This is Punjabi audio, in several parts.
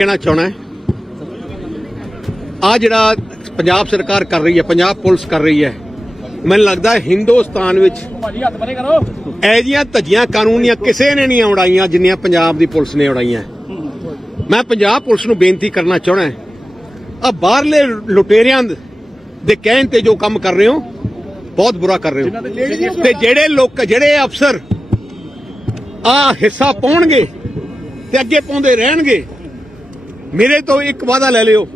ਕਹਿਣਾ ਚਾਹਣਾ ਹੈ? ਆ ਜਿਹੜਾ ਪੰਜਾਬ ਸਰਕਾਰ ਕਰ ਰਹੀ ਹੈ ਪੰਜਾਬ ਪੁਲਿਸ ਕਰ ਰਹੀ ਹੈ ਮੈਨੂੰ ਲੱਗਦਾ ਹੈ ਹਿੰਦੁਸਤਾਨ ਵਿੱਚ ਭਾਜੀ ਹੱਥ ਪਰੇ ਕਰੋ। ਇਹ ਜੀਆਂ ਧੱਜੀਆਂ ਕਾਨੂੰਨੀਆਂ ਕਿਸੇ ਨੇ ਨਹੀਂ ਉਡਾਈਆਂ ਜਿੰਨੀਆਂ ਪੰਜਾਬ ਦੀ ਪੁਲਿਸ ਨੇ ਉਡਾਈਆਂ। ਮੈਂ ਪੰਜਾਬ ਪੁਲਿਸ ਨੂੰ ਬੇਨਤੀ ਕਰਨਾ ਚਾਹਣਾ ਹੈ ਆ ਬਾਹਰਲੇ ਲੁਟੇਰਿਆਂ ਦੇ ਕਹਿਣ ਤੇ ਜੋ ਕੰਮ ਕਰ ਰਹੇ ਹੋ ਬਹੁਤ ਬੁਰਾ ਕਰ ਰਹੇ ਹੋ। ਤੇ ਜਿਹੜੇ ਲੋਕ ਜਿਹੜੇ ਅਫਸਰ ਆ ਹਿੱਸਾ ਪਾਉਣਗੇ ਤੇ ਅੱਗੇ ਪਾਉਂਦੇ ਰਹਿਣਗੇ ਮੇਰੇ ਤੋਂ ਇੱਕ ਵਾਅਦਾ ਲੈ ਲਿਓ।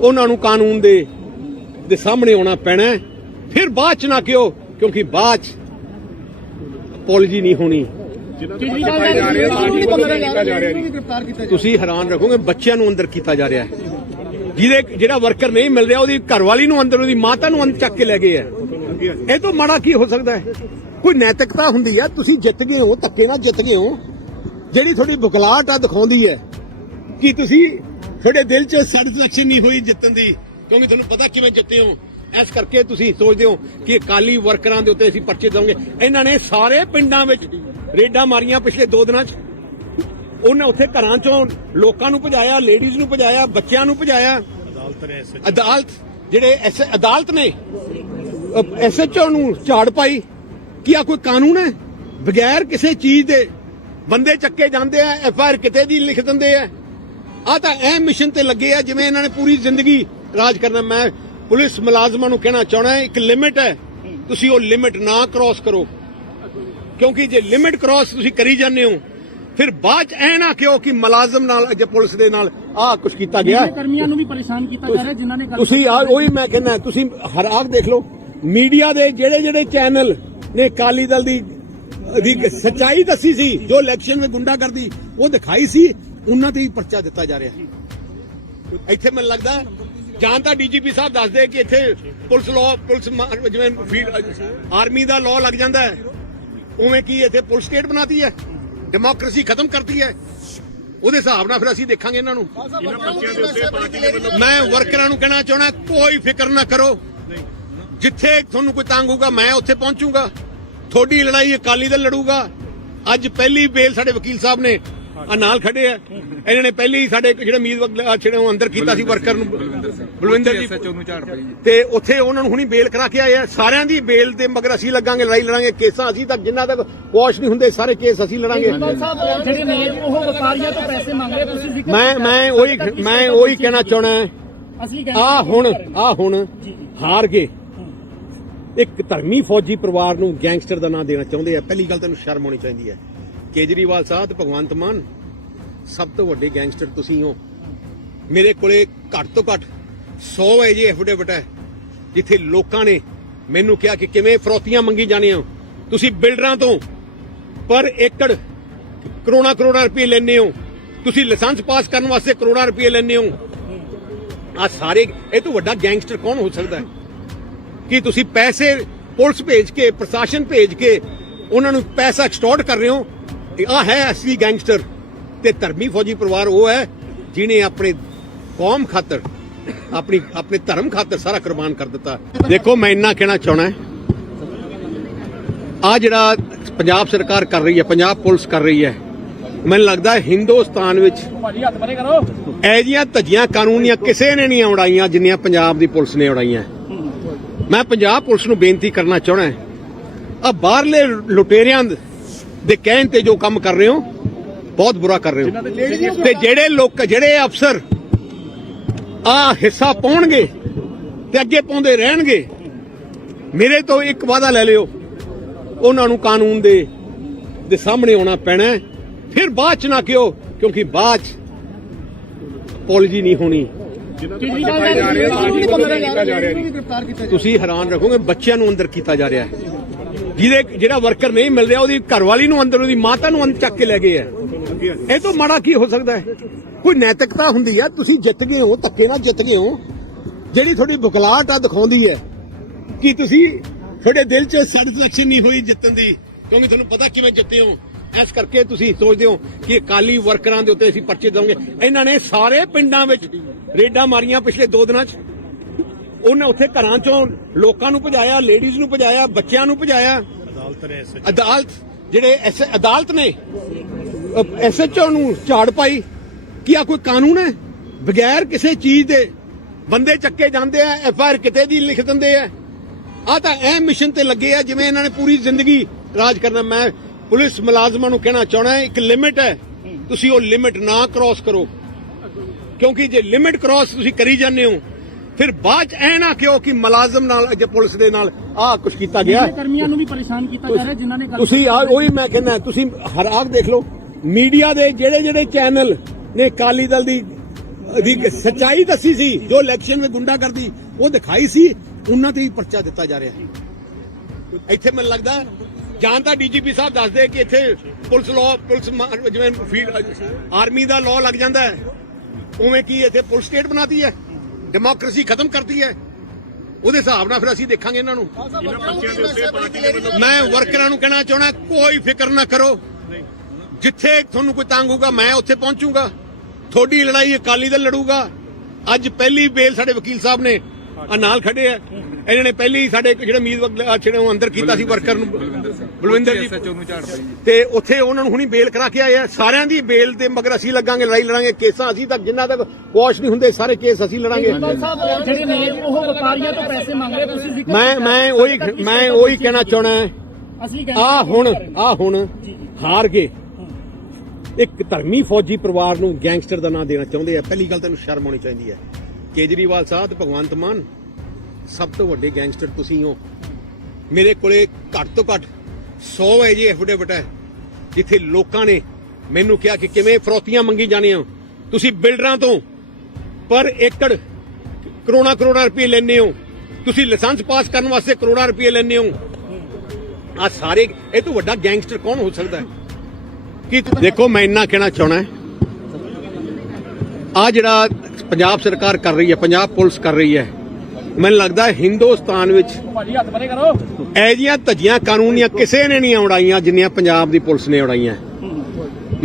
ਉਹਨਾਂ ਨੂੰ ਕਾਨੂੰਨ ਦੇ ਦੇ ਸਾਹਮਣੇ ਆਉਣਾ ਪੈਣਾ ਹੈ। ਫਿਰ ਬਾਅਦ ਚ ਨਾ ਕਿਉ ਕਿਉਂਕਿ ਬਾਅਦ ਚ ਪੋਲਿਜੀ ਨਹੀਂ ਹੋਣੀ। ਤੁਸੀਂ ਹੈਰਾਨ ਰੱਖੋਗੇ ਬੱਚਿਆਂ ਨੂੰ ਅੰਦਰ ਕੀਤਾ ਜਾ ਰਿਹਾ ਹੈ। ਜਿਹਦੇ ਜਿਹੜਾ ਵਰਕਰ ਨਹੀਂ ਮਿਲ ਰਿਹਾ ਉਹਦੀ ਘਰਵਾਲੀ ਨੂੰ ਅੰਦਰ ਉਹਦੀ ਮਾਤਾ ਨੂੰ ਅੰਦਰ ਚੱਕ ਕੇ ਲੈ ਗਏ ਆ ਇਹ ਤੋਂ ਮਾੜਾ ਕੀ ਹੋ ਸਕਦਾ ਹੈ? ਕੋਈ ਨੈਤਿਕਤਾ ਹੁੰਦੀ ਹੈ ਤੁਸੀਂ ਜਿੱਤ ਗਏ ਹੋ ਧੱਕੇ ਨਾਲ ਜਿੱਤ ਗਏ ਹੋ। ਜਿਹੜੀ ਤੁਹਾਡੀ ਬੁਖਲਾਹਟ ਆ ਦਿਖਾਉਂਦੀ ਹੈ। ਕਿ ਤੁਸੀਂ ਤੁਹਾਡੇ ਦਿਲ 'ਚ ਸੈਟੀਸਫੈਕਸ਼ਨ ਨਹੀਂ ਹੋਈ ਜਿੱਤਣ ਦੀ? ਕਿਉਂਕਿ ਤੁਹਾਨੂੰ ਪਤਾ ਕਿਵੇਂ ਜਿੱਤੇ ਹੋ। ਇਸ ਕਰਕੇ ਤੁਸੀਂ ਸੋਚਦੇ ਹੋ ਕਿ ਅਕਾਲੀ ਵਰਕਰਾਂ ਦੇ ਉੱਤੇ ਅਸੀਂ ਪਰਚੇ ਦਵਾਂਗੇ। ਇਹਨਾਂ ਨੇ ਸਾਰੇ ਪਿੰਡਾਂ ਵਿੱਚ ਰੇਡਾਂ ਮਾਰੀਆਂ ਪਿਛਲੇ 2 ਦਿਨਾਂ 'ਚ। ਉਹਨੇ ਉੱਥੇ ਘਰਾਂ 'ਚੋਂ ਲੋਕਾਂ ਨੂੰ ਭਜਾਇਆ ਲੇਡੀਜ਼ ਨੂੰ ਭਜਾਇਆ ਬੱਚਿਆਂ ਨੂੰ ਭਜਾਇਆ। ਅਦਾਲਤ ਨੇ ਅਦਾਲਤ ਜਿਹੜੇ ਐਸ ਅਦਾਲਤ ਨੇ ਐਸਐਚਓ ਨੂੰ ਝਾੜ ਪਾਈ ਕੀ ਆ ਕੋਈ ਕਾਨੂੰਨ ਹੈ? ਬਗੈਰ ਕਿਸੇ ਚੀਜ਼ ਦੇ ਬੰਦੇ ਚੱਕੇ ਜਾਂਦੇ ਆ ਐਫਆਈਆਰ ਕਿਤੇ ਦੀ ਲਿਖ ਦਿੰਦੇ ਆ। ਆ ਤਾਂ ਇਹ ਮਿਸ਼ਨ ਤੇ ਲੱਗੇ ਆ ਜਿਵੇਂ ਇਹਨਾਂ ਨੇ ਪੂਰੀ ਜ਼ਿੰਦਗੀ ਰਾਜ ਕਰਨਾ। ਮੈਂ ਪੁਲਿਸ ਮੁਲਾਜ਼ਮਾਂ ਨੂੰ ਕਹਿਣਾ ਚਾਹਣਾ ਇੱਕ ਲਿਮਿਟ ਹੈ। ਤੁਸੀਂ ਉਹ ਲਿਮਿਟ ਨਾ ਕ੍ਰਾਸ ਕਰੋ। ਕਿਉਂਕਿ ਜੇ ਲਿਮਿਟ ਕ੍ਰਾਸ ਤੁਸੀਂ ਕਰੀ ਜਾਂਦੇ ਹੋ ਫਿਰ ਬਾਅਦ ਚ ਐ ਨਾ ਕਿਉਂ ਕਿ ਮੁਲਾਜ਼ਮ ਨਾਲ ਜੇ ਪੁਲਿਸ ਦੇ ਨਾਲ ਆਹ ਕੁਝ ਕੀਤਾ ਗਿਆ। ਕਰਮੀਆਂ ਨੂੰ ਵੀ ਪਰੇਸ਼ਾਨ ਕੀਤਾ ਜਾ ਰਿਹਾ ਜਿਨ੍ਹਾਂ ਨੇ ਤੁਸੀਂ ਆ ਉਹੀ ਮੈਂ ਕਹਿੰਦਾ ਤੁਸੀਂ ਹਰ ਆਖ ਦੇਖ ਲਓ ਮੀਡੀਆ ਦੇ ਜਿਹੜੇ ਜਿਹੜੇ ਚੈਨਲ ਨੇ ਕਾਲੀ ਦਲ ਦੀ ਦੀ ਸੱਚਾਈ ਦੱਸੀ ਸੀ ਜੋ ਇਲੈਕਸ਼ਨ ਵਿੱਚ ਗੁੰਡਾਗਰਦੀ ਉਹ ਦਿਖਾਈ ਸੀ। ਉਹਨਾਂ ਤੇ ਹੀ ਪਰਚਾ ਦਿੱਤਾ ਜਾ ਰਿਹਾ ਇੱਥੇ ਮੈਨੂੰ ਲੱਗਦਾ, ਜਾਂ ਤਾਂ ਡੀਜੀਪੀ ਸਾਹਿਬ ਦੱਸਦੇ ਕਿ ਇੱਥੇ ਪੁਲਿਸ ਲਾਅ ਪੁਲਿਸ ਜਿਵੇਂ ਆਰਮੀ ਦਾ ਲਾਅ ਲੱਗ ਜਾਂਦਾ ਹੈ। ਉਵੇਂ ਕੀ ਇੱਥੇ ਪੁਲਿਸ ਸਟੇਟ ਬਣਾਤੀ ਹੈ? ਡੈਮੋਕ੍ਰੇਸੀ ਖਤਮ ਕਰਤੀ ਹੈ। ਉਹਦੇ ਹਿਸਾਬ ਨਾਲ ਫਿਰ ਅਸੀਂ ਦੇਖਾਂਗੇ ਇਹਨਾਂ ਨੂੰ। ਮੈਂ ਵਰਕਰਾਂ ਨੂੰ ਕਹਿਣਾ ਚਾਹਣਾ ਕੋਈ ਫਿਕਰ ਨਾ ਕਰੋ। ਜਿੱਥੇ ਤੁਹਾਨੂੰ ਕੋਈ ਤੰਗ ਹੋਊਗਾ, ਮੈਂ ਉੱਥੇ ਪਹੁੰਚੂਗਾ। ਤੁਹਾਡੀ ਲੜਾਈ ਅਕਾਲੀ ਦਲ ਲੜੂਗਾ। ਅੱਜ ਪਹਿਲੀ ਬੇਲ ਸਾਡੇ ਵਕੀਲ ਸਾਹਿਬ ਨੇ ਆ ਨਾਲ ਖੜੇ ਆ। ਇਹਨਾਂ ਨੇ ਪਹਿਲੀ ਸਾਡੇ ਜਿਹੜੇ ਉਮੀਦਵਾਰ ਜਿਹੜੇ ਉਹ ਅੰਦਰ ਕੀਤਾ ਸੀ ਵਰਕਰ ਨੂੰ ਬਲਵਿੰਦਰ ਜੀ। ਨੂੰ ਝਾੜ ਪਈ। ਜੀ ਤੇ ਉੱਥੇ ਉਹਨਾਂ ਨੂੰ ਹੁਣੀ ਬੇਲ ਕਰਾ ਕੇ ਆਏ ਆ। ਸਾਰਿਆਂ ਦੀ ਬੇਲ ਦੇ ਮਗਰ ਅਸੀਂ ਲੱਗਾਂਗੇ ਲੜਾਈ ਲੜਾਂਗੇ ਕੇਸਾਂ ਅਸੀਂ ਤੱਕ ਜਿੰਨਾ ਤੱਕ ਕੁਆਸ਼ ਨਹੀਂ ਹੁੰਦੇ ਸਾਰੇ ਕੇਸ ਅਸੀਂ ਲੜਾਂਗੇ। ਸਾਹਿਬ ਜਿਹੜੇ ਨੇ ਉਹ ਵਪਾਰੀਆਂ ਤੋਂ ਪੈਸੇ ਮੰਗ ਰਹੇ ਤੁਸੀਂ ਜ਼ਿਕਰ ਮੈਂ ਮੈਂ ਉਹੀ ਮੈਂ ਉਹੀ ਕਹਿਣਾ ਚਾਹਣਾ ਹੈ ਆ ਹੁਣ ਆ ਹੁਣ ਹਾਰ ਗਏ। ਇੱਕ ਧਰਮੀ ਫੌਜੀ ਪਰਿਵਾਰ ਨੂੰ ਗੈਂਗਸਟਰ ਦਾ ਨਾਂ ਦੇਣਾ ਚਾਹੁੰਦੇ ਆ। ਪਹਿਲੀ ਗੱਲ ਤੈਨੂੰ ਸ਼ਰਮ ਆਉਣੀ ਚਾਹੀਦੀ ਹੈ। ਕੇਜਰੀਵਾਲ ਸਾਹਿਬ ਤੇ ਭਗਵੰਤ ਮਾਨ, ਸਭ ਤੋਂ ਵੱਡੇ ਗੈਂਗਸਟਰ ਤੁਸੀਂ ਹੋ। ਮੇਰੇ ਕੋਲੇ ਘੱਟ ਤੋਂ ਘੱਟ 100 ਹੈ ਜੀ ਐਫੀਡੇਵਿਟ ਹੈ, ਜਿੱਥੇ ਲੋਕਾਂ ਨੇ ਮੈਨੂੰ ਕਿਹਾ ਕਿ ਕਿਵੇਂ ਫਰੋਤੀਆਂ ਮੰਗੀ ਜਾਣੀਆਂ। ਤੁਸੀਂ ਬਿਲਡਰਾਂ ਤੋਂ ਪਰ ਏਕੜ ਕਰੋਨਾ ਕਰੋਨਾ ਰੁਪਏ ਲੈਣੇ ਹੋ। ਤੁਸੀਂ ਲਾਇਸੈਂਸ ਪਾਸ ਕਰਨ ਵਾਸਤੇ ਕਰੋੜਾਂ ਰੁਪਏ ਲੈਣੇ ਹੋ। ਆ ਸਾਰੇ, ਇਹ ਤੋਂ ਵੱਡਾ ਗੈਂਗਸਟਰ ਕੌਣ ਹੋ ਸਕਦਾ ਹੈ? ਕਿ ਤੁਸੀਂ ਪੈਸੇ ਪੁਲਿਸ ਭੇਜ ਕੇ, ਪ੍ਰਸ਼ਾਸਨ ਭੇਜ ਕੇ ਉਹਨਾਂ ਨੂੰ ਪੈਸਾ ਐਕਸਟੋਰਟ ਕਰ ਰਹੇ ਹੋ? ਆ ਹੈ ਅਸਲੀ ਗੈਂਗਸਟਰ ਤੇ ਧਰਮੀ ਫੌਜੀ ਪਰਿਵਾਰ ਉਹ ਹੈ ਜਿਨੇ ਆਪਣੇ ਕੌਮ ਖਾਤਰ ਆਪਣੀ ਆਪਣੇ ਧਰਮ ਖਾਤਰ ਸਾਰਾ ਕੁਰਬਾਨ ਕਰ ਦਿੱਤਾ। ਦੇਖੋ ਮੈਂ ਇੰਨਾ ਕਹਿਣਾ ਚਾਹਣਾ ਆ ਜਿਹੜਾ ਪੰਜਾਬ ਸਰਕਾਰ ਕਰ ਰਹੀ ਹੈ ਪੰਜਾਬ ਪੁਲਿਸ ਕਰ ਰਹੀ ਹੈ ਮੈਨੂੰ ਲੱਗਦਾ ਹੈ ਹਿੰਦੁਸਤਾਨ ਵਿੱਚ ਭਾਜੀ ਹੱਥ ਪਰੇ ਕਰੋ। ਇਹ ਜੀਆਂ ਧੱਜੀਆਂ ਕਾਨੂੰਨੀਆਂ ਕਿਸੇ ਨੇ ਨਹੀਂ ਉਡਾਈਆਂ ਜਿੰਨੀਆਂ ਪੰਜਾਬ ਦੀ ਪੁਲਿਸ ਨੇ ਉਡਾਈਆਂ। ਮੈਂ ਪੰਜਾਬ ਪੁਲਿਸ ਨੂੰ ਬੇਨਤੀ ਕਰਨਾ ਚਾਹਣਾ ਆ ਬਾਹਰਲੇ ਲੁਟੇਰਿਆਂ ਦੇ ਕਹਿਣ ਤੇ ਜੋ ਕੰਮ ਕਰ ਰਹੇ ਹੋ ਬਹੁਤ ਬੁਰਾ ਕਰ ਰਹੇ ਹੋ। ਤੇ ਜਿਹੜੇ ਲੋਕ ਜਿਹੜੇ ਅਫਸਰ ਆ ਹਿੱਸਾ ਪਾਉਣਗੇ ਤੇ ਅੱਗੇ ਪਾਉਂਦੇ ਰਹਿਣਗੇ ਮੇਰੇ ਤੋਂ ਇੱਕ ਵਾਅਦਾ ਲੈ ਲਿਓ। ਉਹਨਾਂ ਨੂੰ ਕਾਨੂੰਨ ਦੇ ਦੇ ਸਾਹਮਣੇ ਆਉਣਾ ਪੈਣਾ। ਫਿਰ ਬਾਅਦ ਚ ਨਾ ਕਿਉ ਕਿਉਂਕਿ ਬਾਅਦ ਚ ਪੋਲਿਜੀ ਨਹੀਂ ਹੋਣੀ। ਤੁਸੀਂ ਹੈਰਾਨ ਰੱਖੋਗੇ ਬੱਚਿਆਂ ਨੂੰ ਅੰਦਰ ਕੀਤਾ ਜਾ ਰਿਹਾ ਹੈ। ਜਿਹਦੇ ਜਿਹੜਾ ਵਰਕਰ ਨਹੀਂ ਮਿਲ ਰਿਹਾ, ਉਹਦੀ ਘਰਵਾਲੀ ਨੂੰ ਅੰਦਰ, ਉਹਦੀ ਮਾਤਾ ਨੂੰ ਅੰਦਰ ਚੱਕ ਕੇ ਲੈ ਗਏ ਆ। ਇਹ ਤੋਂ ਮਾੜਾ ਕੀ ਹੋ ਸਕਦਾ ਹੈ? ਕੋਈ ਨੈਤਿਕਤਾ ਹੁੰਦੀ ਹੈ ਤੁਸੀਂ ਜਿੱਤ ਗਏ ਹੋ, ਧੱਕੇ ਨਾਲ ਜਿੱਤ ਗਏ ਹੋ। ਜਿਹੜੀ ਤੁਹਾਡੀ ਬੁਖਲਾਹਟ ਆ ਦਿਖਾਉਂਦੀ ਹੈ ਕਿ ਤੁਸੀਂ ਤੁਹਾਡੇ ਦਿਲ 'ਚ ਸੈਟੀਸਫੈਕਸ਼ਨ ਨਹੀਂ ਹੋਈ ਜਿੱਤਣ ਦੀ, ਕਿਉਂਕਿ ਤੁਹਾਨੂੰ ਪਤਾ ਕਿਵੇਂ ਜਿੱਤੇ ਹੋ। ਇਸ ਕਰਕੇ ਤੁਸੀਂ ਸੋਚਦੇ ਹੋ ਕਿ ਅਕਾਲੀ ਵਰਕਰਾਂ ਦੇ ਉੱਤੇ ਅਸੀਂ ਪਰਚੇ ਦਵਾਂਗੇ। ਇਹਨਾਂ ਨੇ ਸਾਰੇ ਪਿੰਡਾਂ ਵਿੱਚ ਰੇਡਾਂ ਮਾਰੀਆਂ ਪਿਛਲੇ 2 ਦਿਨਾਂ 'ਚ। ਉਹਨੇ ਉੱਥੇ ਘਰਾਂ 'ਚੋਂ ਲੋਕਾਂ ਨੂੰ ਭਜਾਇਆ ਲੇਡੀਜ਼ ਨੂੰ ਭਜਾਇਆ ਬੱਚਿਆਂ ਨੂੰ ਭਜਾਇਆ। ਅਦਾਲਤ ਨੇ ਅਦਾਲਤ ਜਿਹੜੇ ਐਸ ਅਦਾਲਤ ਨੇ ਐਸਐਚਓ ਨੂੰ ਝਾੜ ਪਾਈ ਕੀ ਆ ਕੋਈ ਕਾਨੂੰਨ ਹੈ? ਬਗੈਰ ਕਿਸੇ ਚੀਜ਼ ਦੇ ਬੰਦੇ ਚੱਕੇ ਜਾਂਦੇ ਆ ਐਫ ਆਰ ਕਿਤੇ ਦੀ ਲਿਖ ਦਿੰਦੇ ਆ। ਆ ਤਾਂ ਇਹ ਮਿਸ਼ਨ ਤੇ ਲੱਗੇ ਆ ਜਿਵੇਂ ਇਹਨਾਂ ਨੇ ਪੂਰੀ ਜ਼ਿੰਦਗੀ ਰਾਜ ਕਰਨਾ। ਮੈਂ ਪੁਲਿਸ ਮੁਲਾਜ਼ਮਾਂ ਨੂੰ ਕਹਿਣਾ ਚਾਹਣਾ ਇੱਕ ਲਿਮਿਟ ਹੈ। ਤੁਸੀਂ ਉਹ ਲਿਮਿਟ ਨਾ ਕ੍ਰਾਸ ਕਰੋ। ਕਿਉਂਕਿ ਜੇ ਲਿਮਿਟ ਕ੍ਰਾਸ ਤੁਸੀਂ ਕਰੀ ਜਾਂਦੇ ਹੋ ਫਿਰ ਬਾਅਦ ਚ ਐ ਨਾ ਕਿਉਂ ਕਿ ਮੁਲਾਜ਼ਮ ਨਾਲ ਜੇ ਪੁਲਿਸ ਦੇ ਨਾਲ ਆਹ ਕੁਝ ਕੀਤਾ ਗਿਆ। ਜਿਹੜੇ ਕਰਮੀਆਂ ਨੂੰ ਵੀ ਪਰੇਸ਼ਾਨ ਕੀਤਾ ਜਾ ਰਿਹਾ ਜਿਨ੍ਹਾਂ ਨੇ ਗੱਲ ਤੁਸੀਂ ਆ ਉਹੀ ਮੈਂ ਕਹਿੰਦਾ ਤੁਸੀਂ ਹਰ ਆਖ ਦੇਖ ਲਓ ਮੀਡੀਆ ਦੇ ਜਿਹੜੇ ਜਿਹੜੇ ਚੈਨਲ ਨੇ ਕਾਲੀ ਦਲ ਦੀ ਦੀ ਸੱਚਾਈ ਦੱਸੀ ਸੀ ਜੋ ਇਲੈਕਸ਼ਨ ਵਿੱਚ ਗੁੰਡਾ ਕਰਦੀ ਉਹ ਦਿਖਾਈ ਸੀ ਉਹਨਾਂ ਤੇ ਵੀ ਪਰਚਾ ਦਿੱਤਾ ਜਾ ਰਿਹਾ ਇੱਥੇ ਮੈਨੂੰ ਲੱਗਦਾ ਜਾਂ ਤਾਂ ਡੀਜੀਪੀ ਸਾਹਿਬ ਦੱਸਦੇ ਕਿ ਇੱਥੇ ਪੁਲਿਸ ਲਾਅ ਪੁਲਿਸ ਜਿਵੇਂ ਆਰਮੀ ਦਾ ਲਾਅ ਲੱਗ ਜਾਂਦਾ ਹੈ। ਉਵੇਂ ਕੀ ਇੱਥੇ ਪੁਲਿਸ ਸਟੇਟ ਬਣਾਤੀ ਹੈ? ਡੈਮੋਕ੍ਰੇਸੀ ਖਤਮ ਕਰਤੀ ਹੈ। ਉਹਦੇ ਹਿਸਾਬ ਨਾਲ ਫਿਰ ਅਸੀਂ ਦੇਖਾਂਗੇ ਇਹਨਾਂ ਨੂੰ। ਮੈਂ ਵਰਕਰਾਂ ਨੂੰ ਕਹਿਣਾ ਚਾਹਣਾ ਕੋਈ ਫਿਕਰ ਨਾ ਕਰੋ। ਜਿੱਥੇ ਤੁਹਾਨੂੰ ਕੋਈ ਤੰਗ ਹੋਊਗਾ ਮੈਂ ਉੱਥੇ ਪਹੁੰਚੂਗਾ। ਤੁਹਾਡੀ ਲੜਾਈ ਅਕਾਲੀ ਦਲ ਲੜੂਗਾ। ਅੱਜ ਪਹਿਲੀ ਬੇਲ ਸਾਡੇ ਵਕੀਲ ਸਾਹਿਬ ਨੇ ਆ ਨਾਲ ਖੜੇ ਆ। ਇਹਨਾਂ ਨੇ ਪਹਿਲੀ ਸਾਡੇ ਜਿਹੜੇ ਉਮੀਦਵਾਰ ਜਿਹੜੇ ਉਹ ਅੰਦਰ ਕੀਤਾ ਸੀ ਵਰਕਰ ਨੂੰ ਬਲਵਿੰਦਰ ਜੀ। ਐਸਐਚਓ ਨੂੰ ਝਾੜ ਪਈ ਤੇ ਉੱਥੇ ਉਹਨਾਂ ਨੂੰ ਹੁਣੀ ਬੇਲ ਕਰਾ ਕੇ ਆਏ ਆ। ਸਾਰਿਆਂ ਦੀ ਬੇਲ ਤੇ ਮਗਰ ਅਸੀਂ ਲੱਗਾਂਗੇ ਲੜਾਈ ਲੜਾਂਗੇ। ਕੇਸਾਂ ਅਸੀਂ ਤੱਕ ਜਿੰਨਾ ਤੱਕ ਵਾਸ਼ ਨਹੀਂ ਹੁੰਦੇ ਸਾਰੇ ਕੇਸ ਅਸੀਂ ਲੜਾਂਗੇ। ਸਾਹਿਬ ਜਿਹੜੇ ਨੇ ਉਹ ਵਪਾਰੀਆਂ ਤੋਂ ਪੈਸੇ ਮੰਗ ਰਹੇ ਤੁਸੀਂ ਜ਼ਿਕਰ ਮੈਂ ਮੈਂ ਉਹੀ ਮੈਂ ਉਹੀ ਕਹਿਣਾ ਚਾਹਣਾ ਅਸੀਂ ਕਹਿੰਦੇ ਆ ਹੁਣ ਆ ਹੁਣ ਹਾਰ ਗਏ। ਇੱਕ ਧਰਮੀ ਫੌਜੀ ਪਰਿਵਾਰ ਨੂੰ ਗੈਂਗਸਟਰ ਦਾ ਨਾਂ ਦੇਣਾ ਚਾਹੁੰਦੇ ਆ। ਪਹਿਲੀ ਗੱਲ ਤੈਨੂੰ ਸ਼ਰਮ ਆਉਣੀ ਚਾਹੀਦੀ ਹੈ। ਕੇਜਰੀਵਾਲ ਸਾਹਿਬ ਤੇ ਭਗਵੰਤ ਮਾਨ ਸਭ ਤੋਂ ਵੱਡੇ ਗੈਂਗਸਟਰ ਤੁਸੀਂ ਹੋ। ਮੇਰੇ ਕੋਲੇ ਘੱਟ ਤੋਂ ਘੱਟ 100 ਹੈ ਜੀ ਐਫੀਡੇਵਿਟ ਹੈ, ਜਿੱਥੇ ਲੋਕਾਂ ਨੇ ਮੈਨੂੰ ਕਿਹਾ ਕਿ ਕਿਵੇਂ ਫਰੋਤੀਆਂ ਮੰਗੀ ਜਾਣੀਆਂ। ਤੁਸੀਂ ਬਿਲਡਰਾਂ ਤੋਂ ਪਰ ਏਕੜ ਕਰੋਨਾ ਕਰੋਨਾ ਰੁਪਏ ਲੈਣੇ ਹੋ। ਤੁਸੀਂ ਲਾਇਸੈਂਸ ਪਾਸ ਕਰਨ ਵਾਸਤੇ ਕਰੋੜਾਂ ਰੁਪਏ ਲੈਣੇ ਹੋ। ਆ ਸਾਰੇ, ਇਹ ਤੋਂ ਵੱਡਾ ਗੈਂਗਸਟਰ ਕੌਣ ਹੋ ਸਕਦਾ ਹੈ? ਕਿ ਦੇਖੋ, ਮੈਂ ਇੰਨਾ ਕਹਿਣਾ ਚਾਹਣਾ ਆ ਜਿਹੜਾ ਪੰਜਾਬ ਸਰਕਾਰ ਕਰ ਰਹੀ ਹੈ, ਪੰਜਾਬ ਪੁਲਿਸ ਕਰ ਰਹੀ ਹੈ ਮੈਨੂੰ ਲੱਗਦਾ ਹਿੰਦੁਸਤਾਨ ਵਿੱਚ ਭਾਜੀ ਹੱਥ ਬਰੇ ਕਰੋ। ਇਹ ਜੀਆਂ ਧੱਜੀਆਂ ਕਾਨੂੰਨੀਆਂ ਕਿਸੇ ਨੇ ਨਹੀਂ ਉਡਾਈਆਂ ਜਿੰਨੀਆਂ ਪੰਜਾਬ ਦੀ ਪੁਲਿਸ ਨੇ ਉਡਾਈਆਂ।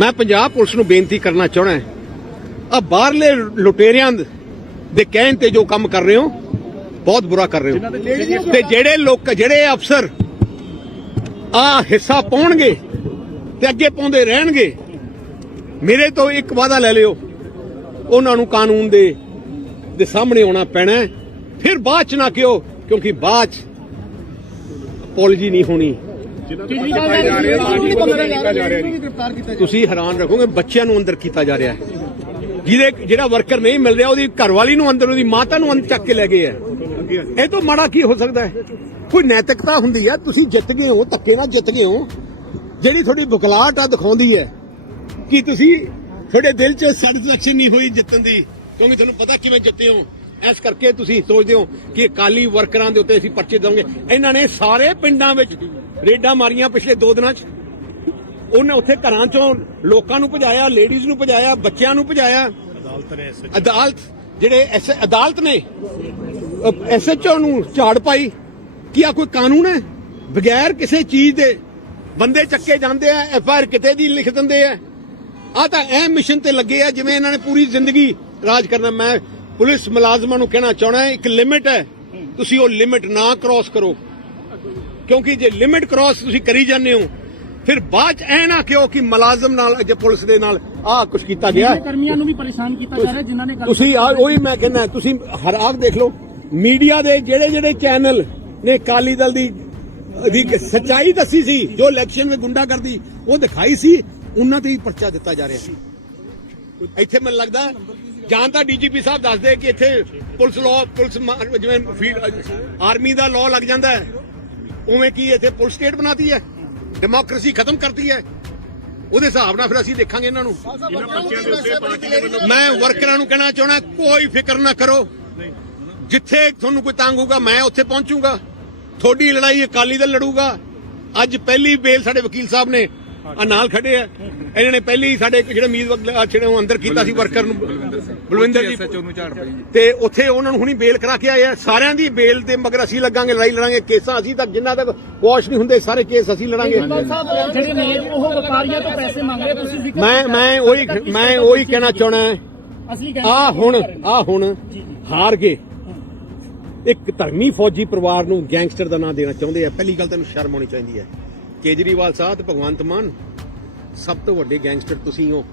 ਮੈਂ ਪੰਜਾਬ ਪੁਲਿਸ ਨੂੰ ਬੇਨਤੀ ਕਰਨਾ ਚਾਹਣਾ ਆ ਬਾਹਰਲੇ ਲੁਟੇਰਿਆਂ ਦੇ ਕਹਿਣ ਤੇ ਜੋ ਕੰਮ ਕਰ ਰਹੇ ਹੋ ਬਹੁਤ ਬੁਰਾ ਕਰ ਰਹੇ ਹੋ। ਤੇ ਜਿਹੜੇ ਲੋਕ ਜਿਹੜੇ ਅਫਸਰ ਆ ਹਿੱਸਾ ਪਾਉਣਗੇ ਤੇ ਅੱਗੇ ਪਾਉਂਦੇ ਰਹਿਣਗੇ ਮੇਰੇ ਤੋਂ ਇੱਕ ਵਾਅਦਾ ਲੈ ਲਿਓ। ਉਹਨਾਂ ਨੂੰ ਕਾਨੂੰਨ ਦੇ ਦੇ ਸਾਹਮਣੇ ਆਉਣਾ ਪੈਣਾ। ਫਿਰ ਬਾਅਦ ਚ ਨਾ ਕਿਉ ਕਿਉਂਕਿ ਬਾਅਦ ਚ apology ਨਹੀਂ ਹੋਣੀ। ਤੁਸੀਂ ਹੈਰਾਨ ਰੱਖੋਗੇ ਬੱਚਿਆਂ ਨੂੰ ਅੰਦਰ ਕੀਤਾ ਜਾ ਰਿਹਾ ਹੈ। ਜਿਹਦੇ ਜਿਹੜਾ ਵਰਕਰ ਨਹੀਂ ਮਿਲ ਰਿਹਾ ਉਹਦੀ ਘਰਵਾਲੀ ਨੂੰ ਅੰਦਰ ਉਹਦੀ ਮਾਤਾ ਨੂੰ ਅੰਦਰ ਚੱਕ ਕੇ ਲੈ ਗਏ ਹੈ। ਇਹ ਤੋਂ ਮਾੜਾ ਕੀ ਹੋ ਸਕਦਾ ਹੈ? ਕੋਈ ਨੈਤਿਕਤਾ ਹੁੰਦੀ ਹੈ ਤੁਸੀਂ ਜਿੱਤ ਗਏ ਹੋ ਧੱਕੇ ਨਾਲ ਜਿੱਤ ਗਏ ਹੋ। ਜਿਹੜੀ ਤੁਹਾਡੀ ਬੁਕਲਾਟ ਆ ਦਿਖਾਉਂਦੀ ਹੈ ਕਿ ਤੁਸੀਂ ਤੁਹਾਡੇ ਦਿਲ 'ਚ ਸੈਟੀਸਫੈਕਸ਼ਨ ਨਹੀਂ ਹੋਈ ਜਿੱਤਣ ਦੀ ਕਿਉਂਕਿ ਤੁਹਾਨੂੰ ਪਤਾ ਕਿਵੇਂ ਜਿੱਤੇ ਹੋ। ਇਸ ਕਰਕੇ ਤੁਸੀਂ ਸੋਚਦੇ ਹੋ ਕਿ ਅਕਾਲੀ ਵਰਕਰਾਂ ਦੇ ਉੱਤੇ ਅਸੀਂ ਪਰਚੇ ਦਵਾਂਗੇ। ਇਹਨਾਂ ਨੇ ਸਾਰੇ ਪਿੰਡਾਂ ਵਿੱਚ ਰੇਡਾਂ ਮਾਰੀਆਂ ਪਿਛਲੇ 2 ਦਿਨਾਂ 'ਚ। ਉਹਨੇ ਉੱਥੇ ਘਰਾਂ 'ਚੋਂ ਲੋਕਾਂ ਨੂੰ ਭਜਾਇਆ ਲੇਡੀਜ਼ ਨੂੰ ਭਜਾਇਆ ਬੱਚਿਆਂ ਨੂੰ ਭਜਾਇਆ। ਅਦਾਲਤ ਨੇ ਅਦਾਲਤ ਜਿਹੜੇ ਐਸ ਅਦਾਲਤ ਨੇ ਐਸਐਚਓ ਨੂੰ ਝਾੜ ਪਾਈ ਕੀ ਆ ਕੋਈ ਕਾਨੂੰਨ ਹੈ? ਬਗੈਰ ਕਿਸੇ ਚੀਜ਼ ਦੇ ਬੰਦੇ ਚੱਕੇ ਜਾਂਦੇ ਆ ਐਫ ਆਰ ਕਿਤੇ ਦੀ ਲਿਖ ਦਿੰਦੇ ਆ। ਆ ਤਾਂ ਇਹ ਮਿਸ਼ਨ ਤੇ ਲੱਗੇ ਆ ਜਿਵੇਂ ਇਹਨਾਂ ਨੇ ਪੂਰੀ ਜ਼ਿੰਦਗੀ ਰਾਜ ਕਰਨਾ। ਮੈਂ ਪੁਲਿਸ ਮੁਲਾਜ਼ਮਾਂ ਨੂੰ ਕਹਿਣਾ ਚਾਹਣਾ ਇੱਕ ਲਿਮਿਟ ਹੈ। ਤੁਸੀਂ ਉਹ ਲਿਮਿਟ ਨਾ ਕ੍ਰਾਸ ਕਰੋ। ਕਿਉਂਕਿ ਜੇ ਲਿਮਿਟ ਕ੍ਰਾਸ ਤੁਸੀਂ ਕਰੀ ਜਾਂਦੇ ਹੋ ਫਿਰ ਬਾਅਦ ਚ ਐ ਨਾ ਕਿਉਂ ਕਿ ਮੁਲਾਜ਼ਮ ਨਾਲ ਜੇ ਪੁਲਿਸ ਦੇ ਨਾਲ ਆਹ ਕੁਝ ਕੀਤਾ ਗਿਆ। ਕਰਮੀਆਂ ਨੂੰ ਵੀ ਪਰੇਸ਼ਾਨ ਕੀਤਾ ਜਾ ਰਿਹਾ ਜਿਨ੍ਹਾਂ ਨੇ ਤੁਸੀਂ ਆ ਉਹੀ ਮੈਂ ਕਹਿੰਦਾ ਤੁਸੀਂ ਹਰ ਆਖ ਦੇਖ ਲਓ ਮੀਡੀਆ ਦੇ ਜਿਹੜੇ ਜਿਹੜੇ ਚੈਨਲ ਨੇ ਕਾਲੀ ਦਲ ਦੀ ਦੀ ਸੱਚਾਈ ਦੱਸੀ ਸੀ ਜੋ ਇਲੈਕਸ਼ਨ ਵਿੱਚ ਗੁੰਡਾ ਕਰਦੀ ਉਹ ਦਿਖਾਈ ਸੀ ਉਹਨਾਂ ਤੇ ਹੀ ਪਰਚਾ ਦਿੱਤਾ ਜਾ ਰਿਹਾ ਇੱਥੇ ਮੈਨੂੰ ਲੱਗਦਾ ਜਾਂ ਤਾਂ ਡੀਜੀਪੀ ਸਾਹਿਬ ਦੱਸਦੇ ਕਿ ਇੱਥੇ ਪੁਲਿਸ ਲਾਅ ਪੁਲਿਸ ਮਾ- ਜਿਵੇਂ ਫੀਲਡ ਆਰਮੀ ਦਾ ਲਾਅ ਲੱਗ ਜਾਂਦਾ ਹੈ। ਉਵੇਂ ਕੀ ਇੱਥੇ ਪੁਲਿਸ ਸਟੇਟ ਬਣਾਤੀ ਹੈ? ਡੈਮੋਕ੍ਰੇਸੀ ਖਤਮ ਕਰਤੀ ਹੈ? ਉਹਦੇ ਹਿਸਾਬ ਨਾਲ ਫਿਰ ਅਸੀਂ ਦੇਖਾਂਗੇ ਇਹਨਾਂ ਨੂੰ। ਮੈਂ ਵਰਕਰਾਂ ਨੂੰ ਕਹਿਣਾ ਚਾਹਣਾ ਕੋਈ ਫਿਕਰ ਨਾ ਕਰੋ। ਜਿੱਥੇ ਤੁਹਾਨੂੰ ਕੋਈ ਤੰਗ ਹੋਊਗਾ, ਮੈਂ ਉੱਥੇ ਪਹੁੰਚੂਗਾ। ਤੁਹਾਡੀ ਲੜਾਈ ਅਕਾਲੀ ਦਲ ਲੜੂਗਾ। ਅੱਜ ਪਹਿਲੀ ਬੇਲ ਸਾਡੇ ਵਕੀਲ ਸਾਹਿਬ ਨੇ ਆ ਨਾਲ ਖੜੇ ਆ। ਇਹਨਾਂ ਨੇ ਪਹਿਲੀ ਸਾਡੇ ਜਿਹੜੇ ਉਮੀਦਵਾਰ ਜਿਹੜੇ ਉਹ ਅੰਦਰ ਕੀਤਾ ਸੀ ਵਰਕਰ ਨੂੰ। ਬਲਵਿੰਦਰ ਜੀ। ਐਸਐਚਓ ਨੂੰ ਝਾੜ ਪਈ ਤੇ ਉੱਥੇ ਉਹਨਾਂ ਨੂੰ ਹੁਣੀ ਬੇਲ ਕਰਾ ਕੇ ਆਏ ਆ। ਸਾਰਿਆਂ ਦੀ ਬੇਲ ਤੇ ਮਗਰ ਅਸੀਂ ਲੱਗਾਂਗੇ ਲੜਾਈ ਲੜਾਂਗੇ। ਕੇਸਾਂ ਅਸੀਂ ਤੱਕ ਜਿੰਨਾ ਤੱਕ ਵਾਸ਼ ਨਹੀਂ ਹੁੰਦੇ ਸਾਰੇ ਕੇਸ ਅਸੀਂ ਲੜਾਂਗੇ। ਸਾਹਿਬ ਜਿਹੜੇ ਨੇ ਉਹ ਵਪਾਰੀਆਂ ਤੋਂ ਪੈਸੇ ਮੰਗ ਰਹੇ ਤੁਸੀਂ ਜ਼ਿਕਰ ਮੈਂ ਮੈਂ ਉਹੀ ਮੈਂ ਉਹੀ ਕਹਿਣਾ ਚਾਹਣਾ ਅਸੀਂ ਕਹਿੰਦੇ ਆ ਹੁਣ ਆ ਹੁਣ ਹਾਰ ਗਏ। ਇੱਕ ਧਰਮੀ ਫੌਜੀ ਪਰਿਵਾਰ ਨੂੰ ਗੈਂਗਸਟਰ ਦਾ ਨਾਂ ਦੇਣਾ ਚਾਹੁੰਦੇ ਆ। ਪਹਿਲੀ ਗੱਲ ਤੈਨੂੰ ਸ਼ਰਮ ਆਉਣੀ ਚਾਹੀਦੀ ਹੈ। ਕੇਜਰੀਵਾਲ ਸਾਹਿਬ ਤੇ ਭਗਵੰਤ ਮਾਨ, ਸਭ ਤੋਂ ਵੱਡੇ ਗੈਂਗਸਟਰ ਤੁਸੀਂ ਹੋ।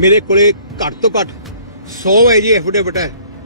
ਮੇਰੇ ਕੋਲੇ ਘੱਟ ਤੋਂ ਘੱਟ 100 ਹੈ ਜੀ ਐਫੀਡੇਵਿਟ ਹੈ